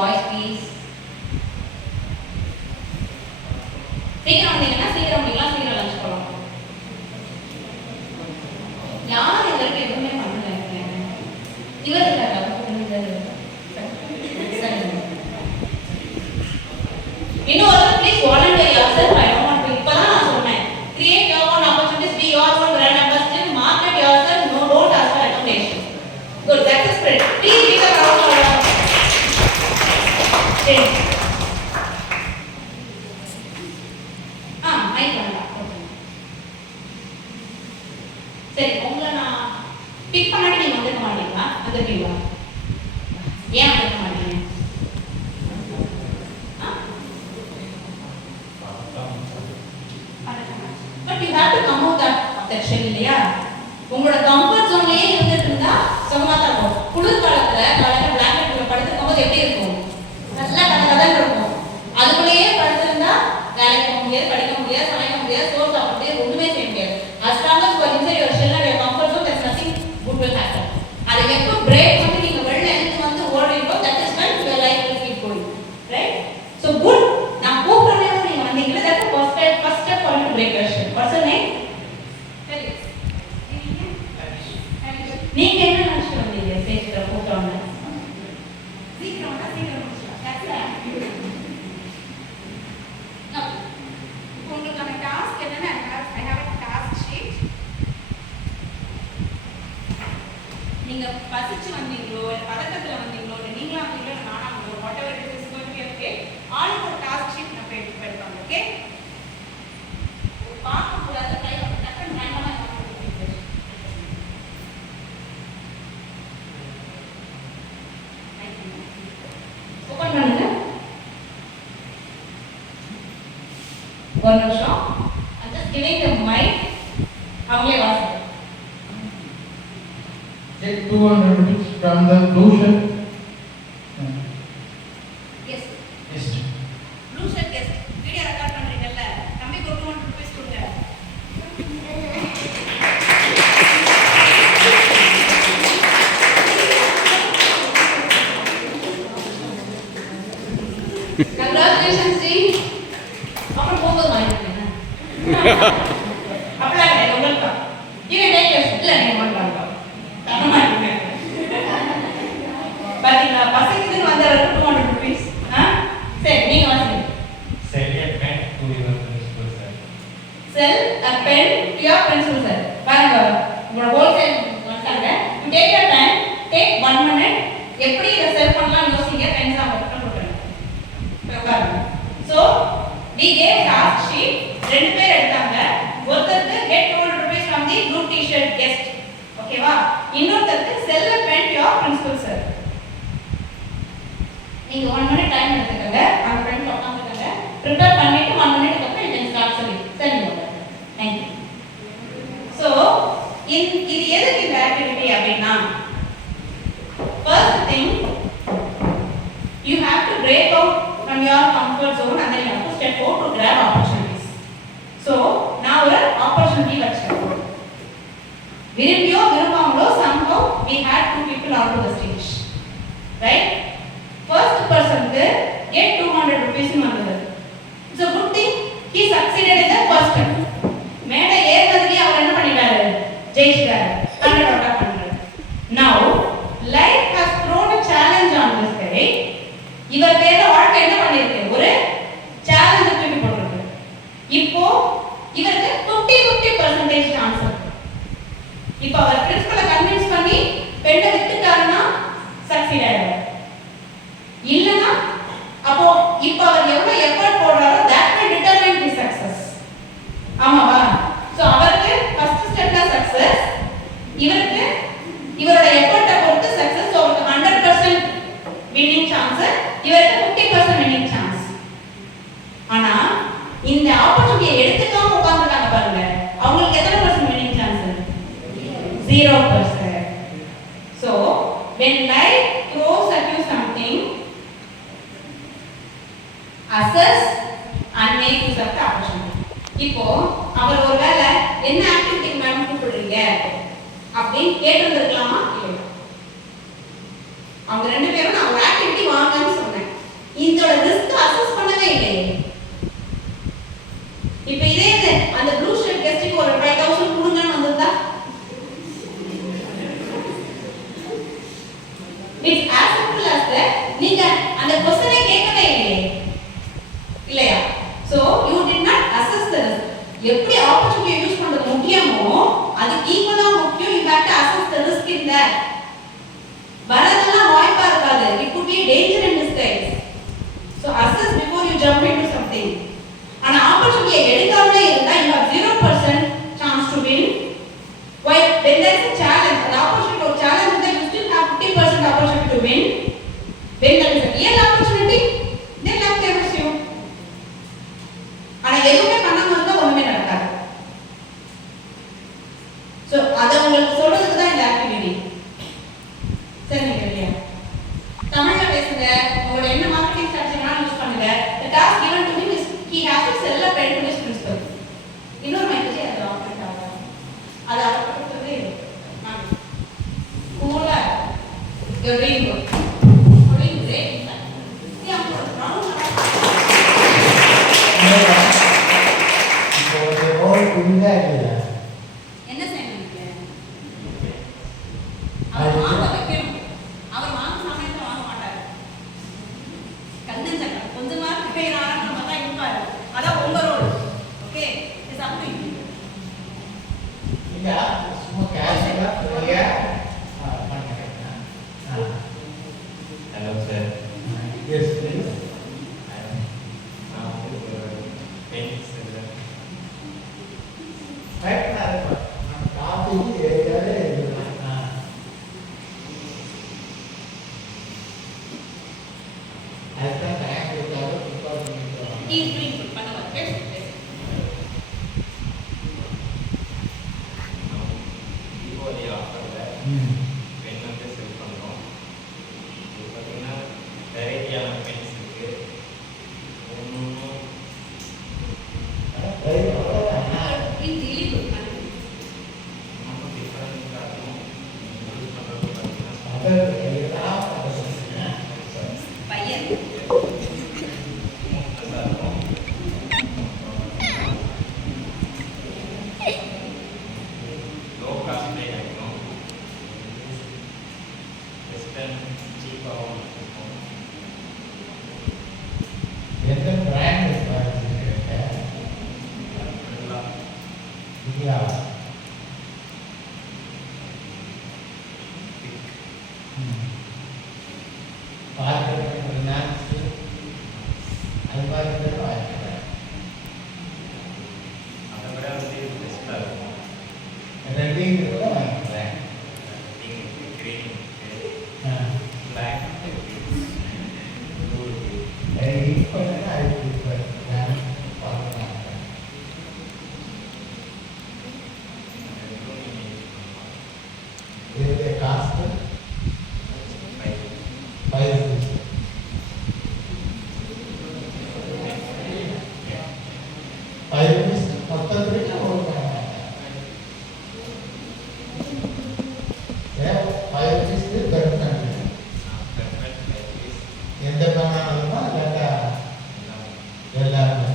voice please. சீக்கிரம் வந்தீங்கன்னா சீக்கிரம் முடிக்கலாம், சீக்கிரம் லஞ்ச் போகலாம். யார் இதற்கு எதுவுமே பண்ணல? இவர் இருக்காங்க. இன்னொரு please volunteer yourself. I don't want to. இப்பதான் நான் சொன்னேன், create your own opportunities, be your own brand ambassador, market yourself, no don't ask for recommendation. Good, that's the spirit. Please give a round of applause. Mic பண்ணலாம். சரி, உங்களை நான் big பண்ணாட்டி நீங்க வந்துக்க மாட்டீங்களா? வந்துருக்கீங்களா? ஏன் வந்துக்க மாட்டீங்க? But you have to come out that shell இல்லையா? உங்களோட கம்ஃபர்ட் ஜோன்லயே இருந்துட்டு இருந்தா சுகமா தான் இருக்கும். குளிர் காலத்துல காலையில பிளாங்கெட்ல படுத்துக்கும் போது எப்படி இருக்கும்? நல்லா கதகதன்னு இருக்கும். அதுக்குள்ளேயே படுத்திருந்தா வேலைக்கு போக முடியாது, படிக்க முடியாது, சமைக்க முடியாது, சோறு சாப்பிட முடியாது, ஒண்ணுமே செய்ய முடியாது. As long as you are inside your shell and your comfort zone, there's nothing good will happen. அதை எப்போ பிரேக் பண்ணி நீங்க வெளில எழுந்து வந்து ஓடுறீங்களோ, that is when your life will keep going, right? So good. நான் கூப்பிடுறேன் நீங்க வந்தீங்களா? That's the first step for you to break your shell. What's your name? நீங்க என்ன நினைச்சிட்டு வந்தீங்க ஸ்டேஜ்ல கூப்பிட்டோன்னு? சீக்கிரம் உங்களுக்கான டாஸ்க் என்னன்னா, I have a task sheet. நீங்க பசிச்சு வந்தீங்களோ, பதட்டத்துல வந்தீங்களோ, நீங்களா வந்தீங்களோ, நானா வந்தீங்களோ, whatever it is going to be okay. ஆளுக்கு ஒரு டாஸ்க் ஷீட் நான் எடுப்பாங்க. ஓகே, பார்க்க கூடாது, கை டக்குன்னு ரேண்டமா ஓபன் பண்ணுங்க. ஒரு நிமிஷம். I'm just giving the mic. அவங்களே வாசிங்க. Get 200 rupees from the blue shirt. Yes. Yes. Blue shirt yes. Video record பண்றீங்கல்ல, தம்பிக்கு 200 rupees கொடுங்க. Congratulations Ji. அப்புறம் போகும்போது வாங்கிக்கிறேன். அப்படிலாம் இல்லை, உங்களுக்கு தான். நீங்க டேக் யோர் இல்லை, நீங்க பண்ணலாம். தர மாட்டீங்க. பாத்தீங்களா, பசங்களுக்கு வந்தவருக்கு 200 rupees. சரி, நீங்க வாசிங்க. Sell a pen to your principal sir. Sell a pen to your principal sir. பாருங்க, உங்களோட ஹோல்சேல் வந்துட்டாங்க. You take your time, take 1 minute. எப்படி இதை செல் பண்ணலாம் யோசிங்க. பென்ஸா மட்டும் போட்டுருங்க. பாருங்க. So, we gave task sheet. ரெண்டு பேர் எடுத்தாங்க. ஒருத்தருக்கு get 200 rupees from the blue t-shirt guest. ஓகேவா? இன்னொருத்தருக்கு sell a pen to your principal sir. நீங்க 1 minute டைம் எடுத்துக்கங்க. அந்த ஃப்ரெண்ட் உட்கார்ந்துக்கங்க. ப்ரிப்பேர் பண்ணிட்டு 1 minute அப்புறம் you can start selling. சரிங்க. Thank you. So, இது எதுக்கு இந்த ஆக்டிவிட்டி அப்படினா, first thing you have to break out from your comfort zone and then you have to step out to grab opportunities. So, நான் ஒரு opportunity வச்சேன். விரும்பியோ விரும்பாமலோ somehow we had 2 people onto the stage. Right? First person க்கு get 200 rupees வந்தது. It's a good thing he succeeded in the first step. மேடை ஏறினதுலயே அவர் என்ன பண்ணிட்டாரு? ஜெயிச்சிட்டாரு. 100 out of 100. Now, life has thrown a challenge on this guy. இவர் பேர வாழ்க்கை என்ன பண்ணிருக்கு? ஒரு சேலஞ்ச் தூக்கி போட்டுருக்கு. இப்போ இவருக்கு 50% சான்ஸ் இருக்கு. இப்போ அவர் பிரின்சிபலை கன்வின்ஸ் பண்ணி பெண்ணை விட்டுட்டாருன்னா சக்சீட் ஆயிடுவார். இல்லனா அப்போ இப்போ அவர் எவ்வளவு எஃபர்ட் போடுறாரோ that will determine his success. ஆமாவா? சோ அவருக்கு ஃபர்ஸ்ட் ஸ்டெப்ல சக்சஸ், இவருக்கு இவரோட எஃபர்ட்டை பொறுத்து சக்சஸ். சோ அவருக்கு 100% வின்னிங் சான்ஸ், இவருக்கு 50% வின்னிங் சான்ஸ். ஆனா இந்த ஆப்பர்சூனிட்டியை எடுத்துக்காம உட்கார்ந்துட்டாங்க பாருங்க, அவங்களுக்கு எத்தனை % winning chance? 0%. So when life throws at you something, assess and make use of the opportunity. இப்போ அவர் ஒருவேளை என்ன ஆக்டிவிட்டி மேம் கூப்பிடுறீங்க அப்படின்னு கேட்டிருந்திருக்கலாமா? இல்லை. அவங்க ரெண்டு பேரும் நான் ஒரு ஆக்டிவிட்டி வாங்கன்னு சொன்னேன். It's as simple as that. நீங்க அந்த क्वेश्चனை கேட்கவே இல்லையா? So you did not assess the risk. எப்படி opportunity யூஸ் பண்றது முக்கியமோ அது ஈக்குவலா முக்கியம். You have to assess the risk in that. வரதெல்லாம் வாய்ப்பா இருக்காது. It could be danger in disguise. So assess before you jump into something. ஆனா opportunity எடுக்காமலே இருந்தா you have 0% chance to win. While when there is a challenge, an opportunity or challenge, then you still have 50% opportunity to win. When there is a real opportunity, then luck favors you. ஆனா எதுவுமே பண்ணாம இருந்தா ஒண்ணுமே நடக்காது. So அத உங்களுக்கு சொல்றதுக்கு தான் இந்த ஆக்டிவிட்டி. சரிங்க இல்லையா? தமிழ்ல பேசுங்க. உங்களோட என்ன மார்க்கெட்டிங் ஸ்ட்ராட்டஜினாலும் யூஸ் பண்ணுங்க. The task given to him is he has to sell a pen to his principal. இன்னொரு மைக்கே அது ஆப்ரேட் ஆகும். அது ஆப்ரேட் நான் கூலா very good. Doing great in fact. See, I'm wrong. இப்போ ஒரு ரோல் புரிஞ்சா இல்லையா? என்ன செய்யணும்ங்க? அவர் வாங்க வைக்கணும். அவர் வாங்க சமயத்துல வாங்க மாட்டாரு. கண்ணஞ்சக்க கொஞ்சமா கையறான்னு பார்த்தா இருப்பாரு. அதான் உங்க ரோல். Okay, it's up to you. இல்ல சும்மா கேஷுவலா போறியா? பண்ணுங்க. Hello sir. Yes, please. நான் பெயிண்டிங் செஞ்சேன். ரைட்னா அது நம்ம டாபிக் ஏரியாவே இதுதான். அதுதான் டைம் கொடுத்தாலும் ப்ரிப்பேர் பண்ணிக்கலாம். He is doing good. பண்ணுங்க. பேசு. தீபாவளி ஆஃபர்ல பென் வந்து செல் பண்ணுறோம். இது பார்த்தீங்கன்னா வெரைட்டியான பென்ஸ் இருக்கு. ஒன்றும் He is really good. பண்ணுங்க. ஒன்றும் டிஃப்ரெண்ட்டாக இருக்கும். யூஸ் பண்ணுறது பார்த்தீங்கன்னா அதர் எல்லாம் பையன் பையன் நல்லா இருக்கும். லோ காஸ்ட்லே ஆகிடும். வெஸ்டர்ன் சீப்பாகவும் இருக்கும். எந்த பிராண்ட் பாருங்க நல்லா இல்லையா? பார்க்கறது ஃபினான்ஸ் அது மாதிரி இருந்தாலும் வாங்கிக்கிறேன். அதை விட வந்து பெஸ்ட்டாக இருக்கும். ரெண்டையும் கூட வாங்கிக்கிறேன். கிரீன் ஆ. பிளாக் ப்ளூ இப்போ அது ப்ரிஃபர் பார்க்கலாம். இதோடைய காஸ்ட் 5 rupees. மொத்தத்துக்கு ஒரு 5 rupees பெருமாள் எந்த பண்ணாலும் இல்லாட்டா எல்லாருமே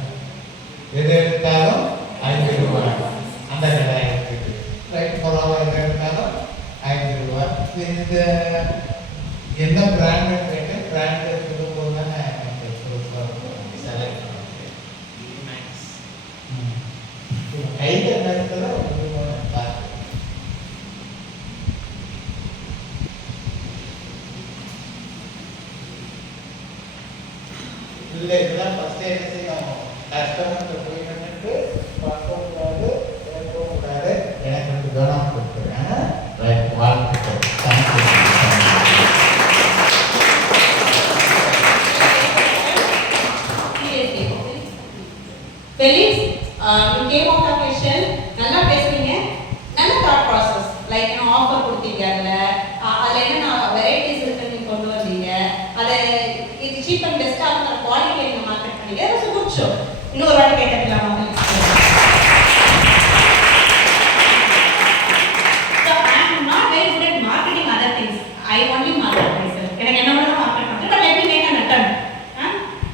எது எடுத்தாலும் 5 ரூபாய் அந்த கடை இருக்குது. ரைட் பொருளாக எது எடுத்தாலும் 5 ரூபாய். இந்த என்ன பிராண்டு கேட்டு பிராண்டு சொல்லும்போது தானே எனக்கு செலக்ட் பண்ணுறது. கையில் நேரத்தில் பார்த்து இல்லை இதெல்லாம் ஃபஸ்ட்டு என்ன செய்யணும்? கஸ்டமர்கிட்ட போய் நின்றுட்டு பார்க்கக்கூடாது கேட்கக்கூடாது. எனக்கு வந்து கவனம் கொடுத்துருங்க. ரைட், வாழ்த்துக்கள். Thank you. Felix, you came out of question. நல்லா பேசுறீங்க. நல்ல thought process. Like offer கொடுத்தீங்க அதுல என்ன வெரைட்டிஸ் இருக்குன்னு நீங்க கொண்டு வந்தீங்க. அதை இது சீப் அண்ட் பெஸ்டா இருக்கிற குவாலிட்டியை நீங்க மார்க்கெட் பண்ணீங்க. அது குட் ஷோ. இன்னொரு வாட்டி கேட்கலாமா? So I am not very good at marketing other things. I only market myself. எனக்கு என்ன வேணா மார்க்கெட் பண்றேன். But let me make an attempt.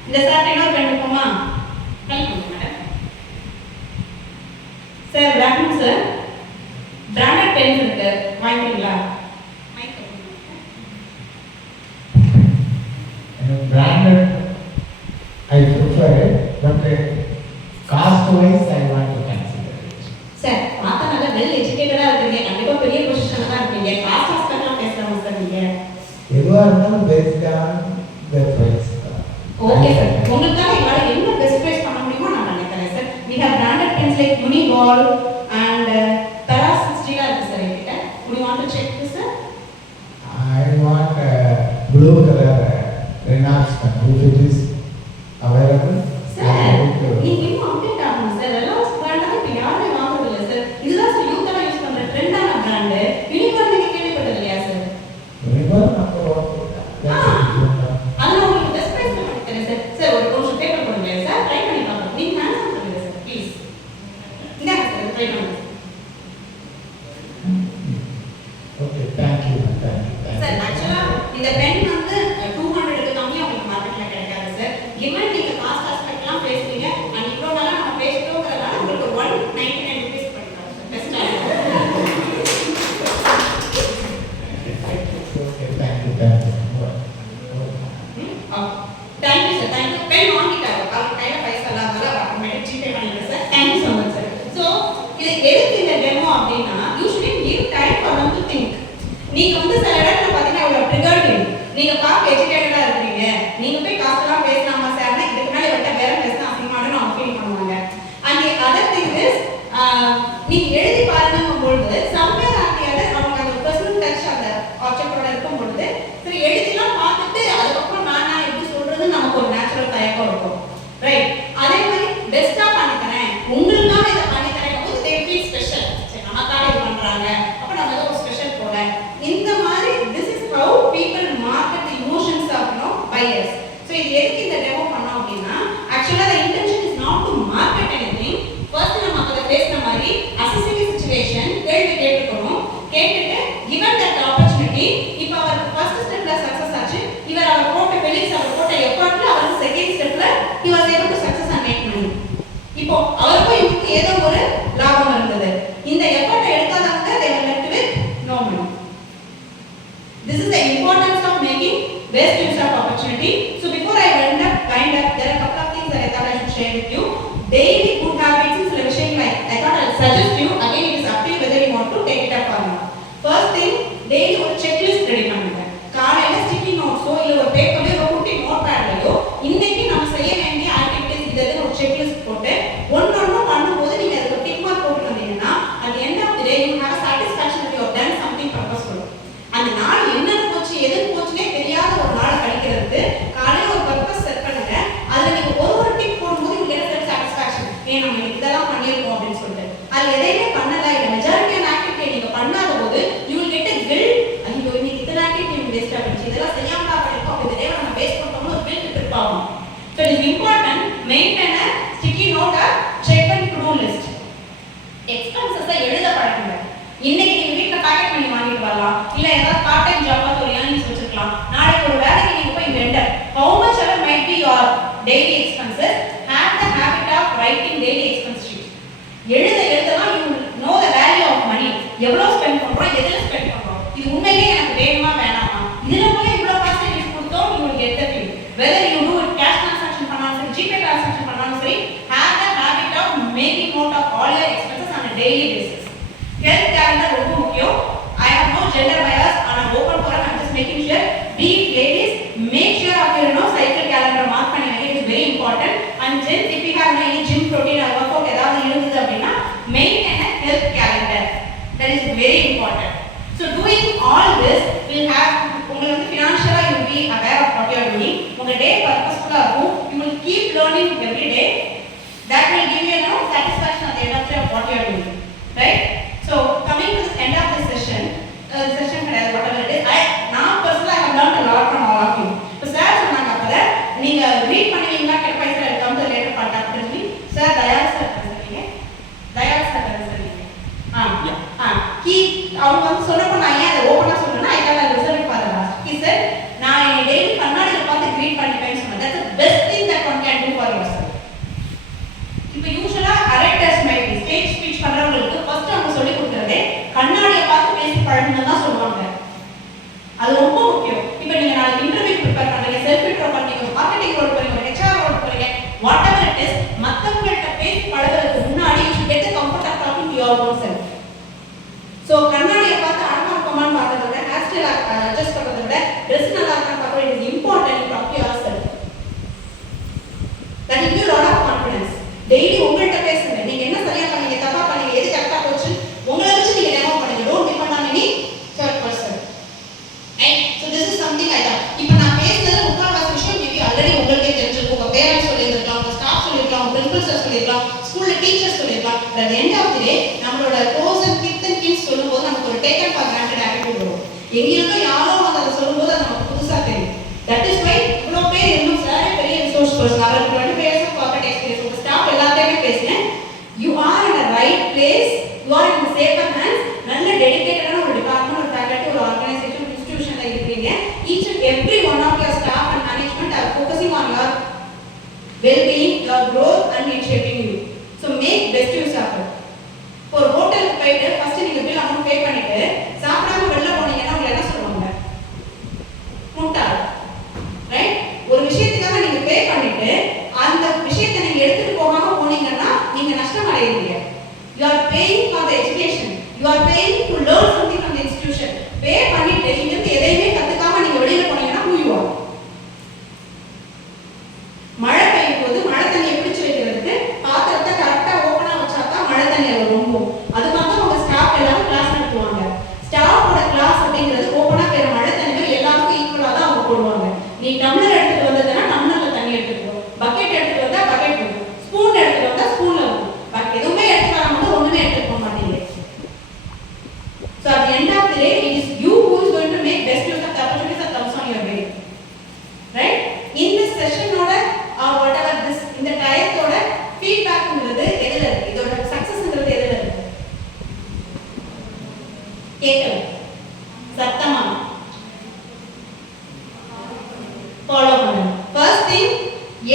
இந்த சார் இன்னொரு பெண் இருக்குமா? Sir brand sir branded pens இருக்கு வாங்கிக்கிறீங்களா? எதுவாக இருந்தாலும் பேசிக்கான ப்ரைஸ். ஓகே சார், உங்களுக்காக எங்களால் என்ன பெஸ்ட் ப்ரைஸ் பண்ண முடியுமோ நான் நினைக்கிறேன் sir. we have branded pens like Uniball and Tara 60 la இருக்கு சார் என்கிட்ட. would you want to check this sir? I want blue color Reynolds pen if it is available. Sir நீங்க இன்னும் update ஆகணும் sir. Reynolds brand இப்போ யாருமே வாங்குறது இல்லை sir. இதுதான் சார் யூத்தெல்லாம் யூஸ் பண்ற ட்ரெண்டான பிராண்டு. யூனிகார்ன் நீங்க கேள்விப்பட்டது இல்லையா சார்? Unicorn நம்ம அதுல உங்களுக்கு பெஸ்ட் ப்ரைஸ் பண்ணி தரேன் சார். சார் ஒரு கொஞ்சம் பேப்பர் கொடுங்க சார், ட்ரை பண்ணி பார்க்கலாம். நீங்க ஆன்சர் பண்ணுங்க சார் ப்ளீஸ். இந்தாங்க சார், ட்ரை பண்ணுங்க. ஓகே, தேங்க் யூ சார் ஆக்சுவலா இந்த பென் வந்து 200க்கு கம்மியா உங்களுக்கு மார்க்கெட்ல கிடைக்காது சார். கிவன் நீங்க காஸ்ட் ஆஸ்பெக்ட்லாம் பேசுறீங்க அண்ட் இவ்வளவு நாளா நம்ம பேசிட்டோம்ங்கறதால உங்களுக்கு 199 ரூபீஸ் பண்ணிக்கலாம் sir. Best okay, thank you thank you sir, thank you. Pen வாங்கிட்டாங்க, அவங்க கையில பைசா இல்லாதனால அப்புறமேட்டு ஜிபே பண்ணிடுறேன் சார். Thank you so much sir. So இது எதுக்கு இந்த டெமோ அப்படின்னா usually give time for them to think. நீங்க வந்து சில இடத்துல பார்த்தீங்கன்னா இவ்வளோ ட்ரிகர்டிங், நீங்க பார்க்க எஜுகேட்டடாக இருக்கிறீங்க, நீங்க போய் காசுலாம் பேசலாமா சார்னா இதுக்கு முன்னாடி விட்ட வேற பேசினா அசிங்கமானு அவங்க ஃபீல் பண்ணுவாங்க. அண்ட் அதர் திங் இஸ் நீங்க எழுதி பாருங்கும் பொழுது சம்வேர் ஆகியாவது அவங்க அந்த பர்சனல் டச் அந்த ஆப்ஜெக்டோட இருக்கும் பொழுது சரி எழுதிலாம் பார்த்துட்டு அதுக்கப்புறம் நான் எப்படி சொல்றது நமக்கு ஒரு நேச்சுரல் தயக்கம் இருக்கும், ரைட்? அதே மாதிரி பெஸ்டா பண்ணித்தரேன், உங்களுக்காக இதை பண்ணித்தரேன் போது தே ஃபீல் ஸ்பெஷல். சரி நமக்காக இது பண்றாங்க அப்ப நம்ம ஏதோ ஒரு ஸ்பெஷல் போல. இந்த மாதிரி this is how people market the emotions of buyers. So இது எதுக்கு இந்த டெமோ பண்ணோம் அப்படின்னா ஆக்சுவலா the intention is not to market anything. First நம்ம அதை பேசின மாதிரி அசஸிங் சிச்சுவேஷன் கேள்வி கேட்டுக்கணும். கேட்டுட்டு given that opportunity இப்போ அவர் ஃபர்ஸ்ட் ஸ்டெப்ல சக்சஸ் ஆச்சு, இவர் அவர் போட்ட ஃபெலிக்ஸ் அவர் போட்ட எஃபர்ட்ல அவர் செகண்ட் ஸ்டெப்ல he was able to success and make money. இப்போ அவருக்கும் இவருக்கு ஏதோ ஒரு லாபம் இருந்தது. இந்த effort எடுக்காதவங்க they were left with no money. This is the importance of making best use of opportunity. So before I wind up, there are a couple of things that I thought I should share with you. Daily good habits is a விஷயம் like I thought I'll suggest you. Again, it is up to you whether you want to take it up or not. First thing, daily ஒரு checklist ready பண்ணுங்க. காலையில sticky நோட்ஸோ இல்ல ஒரு பேப்பர்லயோ ஒரு குட்டி note பேட்லயோ இன்னைக்கு நம்ம செய்ய வேண்டிய ஆக்டிவிட்டீஸ் இதுன்னு ஒரு செக்லிஸ்ட் போட்டு ஒன்னொன்னு பண்ணும்போது நீங்க அதுக்கு டிக் மார்க் போட்டு வந்தீங்கன்னா at the end of the day you have a satisfaction that you have done something purposeful. அந்த நாள் என்னன்னு போச்சு எதுன்னு போச்சுனே தெரியாத ஒரு நாள் கழிக்கிறதுக்கு காலையில ஒரு பர்பஸ் செட் பண்ணுங்க. அதுல நீங்க ஒரு டிக் போடும்போது you get a satisfaction. நம்ம இதெல்லாம் பண்ணிருக்கோம் அப்படின்னு சொல்லிட்டு அது எதையுமே பண்ணல இல்ல மெஜாரிட்டியான ஆக்டிவிட்டி நீங்க பண்ணாத போது you will get a guilt. ஐயோ இன்னைக்கு இதெல்லாம் ஆக்டிவிட்டி வேஸ்ட் ஆயிடுச்சு, இதெல்லாம் செய்யாமலா பண்ணிருக்கோம், அப்ப இதே நம்ம வேஸ்ட் பண்ணோம்னு ஒரு guilt trip ஆகும். So it is important maintain a sticky note or check and to do list. Expenses எழுத பழகுங்க. இன்னைக்கு நீங்க வீட்ல பாக்கெட் பண்ணி வாங்கிட்டு வரலாம், இல்ல ஏதாவது பார்ட் டைம் ஜாப் ஒரு earnings வச்சிருக்கலாம். நாளைக்கு ஒரு வேலைக்கு நீங்க போய் vendor how much ever might be your daily expenses, have the habit of writing daily expense sheet. எழுதலாம் you know the value of money. எவ்வளவு ஸ்பெண்ட் பண்றோம், எதுல ஸ்பெண்ட் பண்றோம், இது உண்மையிலேயே எனக்கு வேணுமா வேணாமா, இதுல போய் இவ்வளவு பர்சன்டேஜ் கொடுத்தோம் you will get the feel. Whether you do it cash transaction பண்ணாலும் சரி GPay transaction பண்ணாலும் சரி, have the habit of making note of all your expenses on a daily basis. Health calendar ரொம்ப முக்கியம். I have no gender bias on an open forum. I'm just making sure be ladies make sure of your cycle calendar mark பண்ணி வைங்க. It is very important. And then if you have any gym routine or workout ஏதாவது இருந்தது அப்படின்னா maintain a health calendar. That is very important. So doing all this at the end of the day நம்மளோட course and kid and kids சொல்லும்போது நமக்கு ஒரு take and for granted attitude வரும். எங்கிருந்தோ யாரோ வந்து அதை சொல்லும்போது அது நமக்கு புதுசா தெரியும். தட் இஸ் வை இவ்வளோ பேர் இன்னும் சாரே பெரிய ரிசோர்ஸ் பர்சன், அவருக்கு 20 years of corporate experience, உங்க ஸ்டாஃப் எல்லாத்தையுமே பேசினேன். You are in a right place, you are in safer hands. நல்ல டெடிகேட்டடான ஒரு டிபார்ட்மெண்ட், ஒரு ஃபேக்கல்டி, ஒரு ஆர்கனைசேஷன், ஒரு இன்ஸ்டிடியூஷன்ல இருக்கீங்க. Each and every one of your staff and management are focusing on your well-being, your growth and in shaping you. So make best use of it. For hotel போயிட்டு first நீங்க bill amount pay பண்ணிட்டு சாப்பிடாம வெளில போனீங்கன்னா உங்களை என்ன சொல்லுவாங்க? முட்டாள். ரைட்? ஒரு விஷயத்துக்காக நீங்க பே பண்ணிட்டு அந்த விஷயத்தை நீங்க எடுத்துட்டு போகாம போனீங்கன்னா நீங்க நஷ்டம் அடையறீங்க. You are paying for the education. You are paying to learn something from the institution. பே பண்ணிட்டு இங்க இருந்து எதையுமே கத்துக்காம நீங்க வெளியில போனீங்கன்னா who you are? மழை பெய்யும் போது மழை தண்ணியை பிடிச்சு வைக்கிறதுக்கு பாத்திரத்தை கரெக்டா ஓப்பனா வச்சாதான் மழை தண்ணி அது ரொம்பும். அது மாதிரி உங்க ஸ்டாஃப் எல்லாரும் கிளாஸ் நடத்துவாங்க. ஸ்டாஃபோட கிளாஸ் அப்படிங்கிறது ஓப்பனா பெற மழை தண்ணிகள் எல்லாருக்கும் ஈக்குவலா தான் அவங்க போடுவாங்க. நீ டம்ளர் எடுத்துட்டு வந்ததுன்னா டம்ளர்ல தண்ணி எடுத்துக்கோ, பக்கெட் எடுத்துட்டு வந்தா பக்கெட் இருக்கும், ஸ்பூன் எடுத்துட்டு வந்தா ஸ்பூன்ல இருக்கும். பட் எதுவுமே எடுத்து வராம ஒண்ணுமே எடுத்துட்டு போக மாட்டீங்க. So at the end of the day, it is you who is going to make best use of the opportunities that comes on your way. Right? In this session ஓட or whatever this இந்த டயத்தோட ஃபீட்பேக்ங்கிறது எதுல இருக்கு? இதோட சக்சஸ்ங்கிறது எதுல இருக்கு? கேட்கல சத்தமா follow பண்ணுங்க. First thing,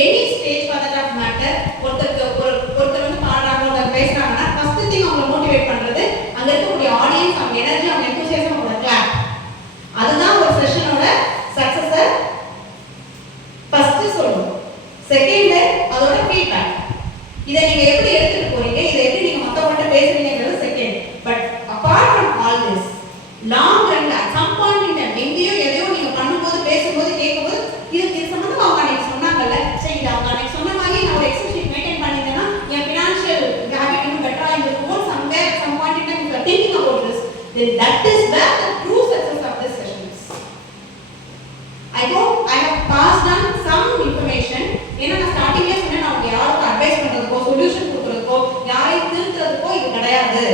any stage for that of matter, ஒருத்தர் வந்து பாடுறாங்க, ஒருத்தர் பேசுறாங்கன்னா ஃபர்ஸ்ட் திங் அவங்களை மோட்டிவேட் பண்றது அங்க இருக்கக்கூடிய ஆடியன்ஸ், அவங்க எனர்ஜி, அவங்க எந்தூசியாசம், அவங்க கிளாப். அதுதான் ஒரு செஷனோட சக்சஸை ஃபர்ஸ்ட் சொல்லுவோம். செகண்ட், அதோட ஃபீட்பேக். இதை நீங்க எப்படி எடுத்துட்டு போறீங்க, இதை எப்படி நீங்க மத்தவங்கள்ட்ட பேசுறீங்கிறது second. But apart from all this, long ரன்ல at some point in time எங்கேயோ எதையோ நீங்க பண்ணும்போது, பேசும்போது, கேட்கும்போது இது சம்பந்தமா அவங்க அன்னைக்கு சொன்னாங்கல்ல, சரி இது அவங்க அன்னைக்கு சொன்ன மாதிரி நான் ஒரு எக்ஸல் ஷீட் மெயின்டைன் பண்ணிட்டேன்னா என் ஃபினான்ஷியல் ஹேபிட் இன்னும் பெட்டரா இருக்கும். Somewhere at some point in time you are thinking about this, then that is where the true success of this session is. I hope I have passed on some information. ஏன்னா நான் ஸ்டார்டிங்லேயே சொன்னேன், நான் உங்களுக்கு யாருக்கும் அட்வைஸ் பண்ணுறதுக்கோ solution கொடுக்குறதுக்கோ யாரையும் திருத்துறதுக்கோ இது கிடையாது.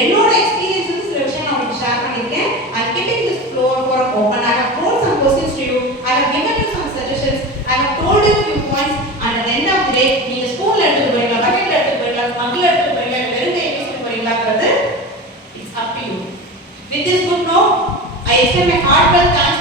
என்னோட எக்ஸ்பீரியன்ஸ் வந்து சில விஷயம் நான் உங்களுக்கு ஷேர் பண்ணியிருக்கேன். I am keeping this floor for open. I have thrown some questions to you. I have given you some suggestions. I have told you few points. And at the end of the day, நீங்க ஸ்பூன்ல எடுத்துட்டு போறீங்களா, பக்கெட்ல எடுத்துட்டு போறீங்களா, மக்ல எடுத்துட்டு போறீங்களா, வெறும் கை use பண்ணி போறீங்களாங்கிறது it's up to you. With this good note, I extend my heartfelt thanks